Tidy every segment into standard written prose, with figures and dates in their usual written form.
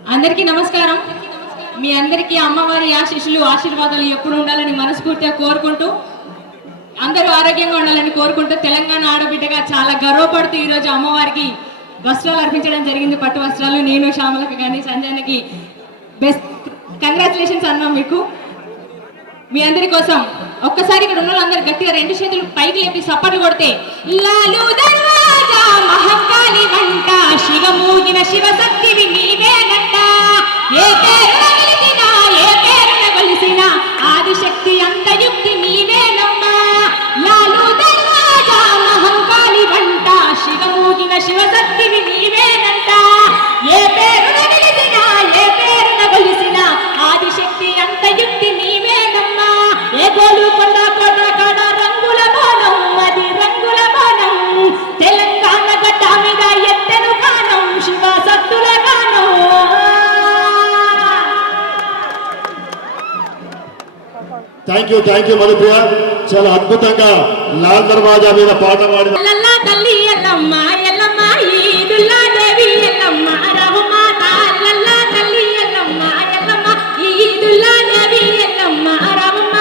అందరికీ నమస్కారం. మీ అందరికీ అమ్మవారి ఆశీస్సులు ఆశీర్వాదాలు ఎప్పుడు ఉండాలని మనస్ఫూర్తిగా కోరుకుంటూ, అందరూ ఆరోగ్యంగా ఉండాలని కోరుకుంటూ, తెలంగాణ ఆడబిడ్డగా చాలా గర్వపడుతూ ఈరోజు అమ్మవారికి వస్త్రాలు అర్పించడం జరిగింది. పట్టు వస్త్రాలు. నేను శ్యామలకు కానీ సంజయకి బెస్ట్ కంగ్రాచులేషన్స్ అన్నాం మీకు. మీ అందరి కోసం ఒక్కసారి ఇక్కడ ఉన్న వాళ్ళందరూ గట్టిగా రెండు చేతులు పైకి లేపి సప్పట్లు కొడితే లాలు దర్వాజా మహంకాళి వంట శివమూగిన శివశక్తివి నీవేనంట, ఏ పేరున వెలిసినా ఏ పేరున కొలిసిన ఆదిశక్తి అంత యుక్తి నీవేనమ్మా. లాలు దర్వాజా మహంకాళి వంట శివమూగిన శివశక్తివి నీవేనంట, ఏ పేరున వెలిసినా ఏ పేరున కొలిసిన ఆదిశక్తి అంత యుక్తి నీవేనమ్మా. ఏ గోలుకొండ కోట కాడ రంగుల బోనం, అది రంగుల బోనం, తెలంగాణ గడ్డ మీద ఎత్తెను గానం, శివ సత్తుల గానం. Thank you Madhupriya. చాలా అద్భుతంగా లాల్ దర్వాజా మీద పాట పాడిన తల్లి ఎల్లమ్మ ఎల్లమ్మ ఈదుల్లా దేవి ఎల్లమ్మ రఘుమాత లల్లా తల్లి ఎల్లమ్మ ఎల్లమ్మ ఈదుల్లా దేవి ఎల్లమ్మ రఘుమ.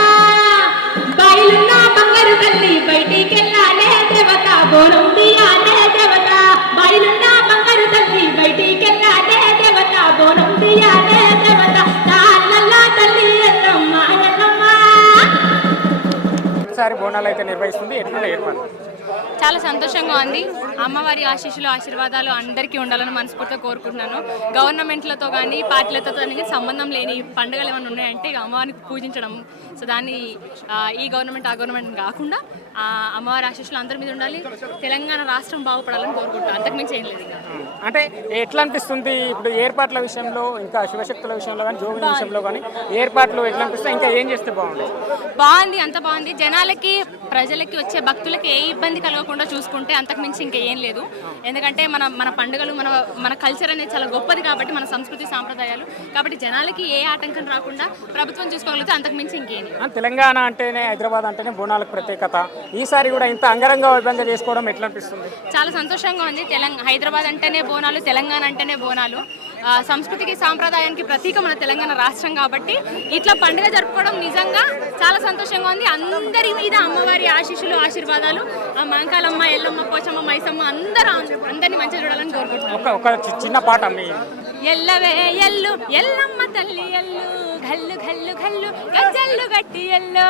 బయలున్న బంగారు తల్లి బయటికెళ్ళాలే దేవత, బోనం తీయాలే దేవత. బయలున్న బంగారు తల్లి బయటికెళ్ళాలే దేవత, బోనం తీయాలే దేవత. లల్లా తల్లి ఎల్లమ్మ ఎల్లమ్మ. ఒకసారి బోనాలు అయితే నిర్వహిస్తుంది. ఎట్లా ఏర్పాటు? చాలా సంతోషంగా ఉంది. అమ్మవారి ఆశీస్సులు ఆశీర్వాదాలు అందరికీ ఉండాలని మనస్ఫూర్తిగా కోరుకుంటున్నాను. గవర్నమెంట్లతో కానీ పార్టీలతో కానీ సంబంధం లేని పండుగలు ఏమైనా ఉన్నాయంటే ఇక అమ్మవారిని పూజించడం. సో దాన్ని ఈ గవర్నమెంట్ ఆ గవర్నమెంట్ కాకుండా అమ్మవారి ఆశీస్సులు అందరి మీద ఉండాలి. తెలంగాణ రాష్ట్రం బాగుపడాలని కోరుకుంటున్నాను. అంతకుమించి ఏం లేదు. అంటే ఎట్లా అనిపిస్తుంది ఇప్పుడు ఏర్పాట్ల విషయంలో, ఇంకా శివశక్తుల విషయంలో కానీ జోగుల విషయంలో కానీ ఏర్పాట్లు ఎట్లా అనిపిస్తాయి? ఇంకా ఏం చేస్తే బాగుంది? బాగుంది, అంత బాగుంది. జనాలకి ప్రజలకి వచ్చే భక్తులకి ఏ ఇబ్బంది కలగకుండా చూసుకుంటే అంతకుమించి ఇంకా ఏం లేదు. ఎందుకంటే మన పండుగలు మన కల్చర్ అనేది చాలా గొప్పది కాబట్టి, మన సంస్కృతి సాంప్రదాయాలు కాబట్టి జనాలకి ఏ ఆటంకం రాకుండా ప్రభుత్వం చూసుకోగలిగితే అంతకుమించి ఇంకేం. తెలంగాణ అంటేనే, హైదరాబాద్ అంటేనే బోనాలకు ప్రత్యేకత. ఈసారి కూడా ఇంత అంగరంగ వైభవంగా చేసుకోవడం ఎట్లా అనిపిస్తుంది? చాలా సంతోషంగా ఉంది. హైదరాబాద్ అంటేనే బోనాలు, తెలంగాణ అంటేనే బోనాలు. సంస్కృతికి సాంప్రదాయానికి ప్రతీక మన తెలంగాణ రాష్ట్రం కాబట్టి ఇట్లా పండుగ జరుపుకోవడం నిజంగా చాలా సంతోషంగా ఉంది. అందరి మీద అమ్మవారి ఆశీస్సులు ఆశీర్వాదాలు, ఆ మాంకాలమ్మ ఎల్లమ్మ పోచమ్మ మైసమ్మ అందరినీ మంచిగా చూడాలని కోరుకుంటున్నాను. ఒక చిన్న పాట మీ ఎల్లవే ఎల్లు ఎల్లమ్మ తల్లి ఎల్లు, గల్లు గల్లు గల్లు గజ్జల్లు గట్టి ఎల్లో,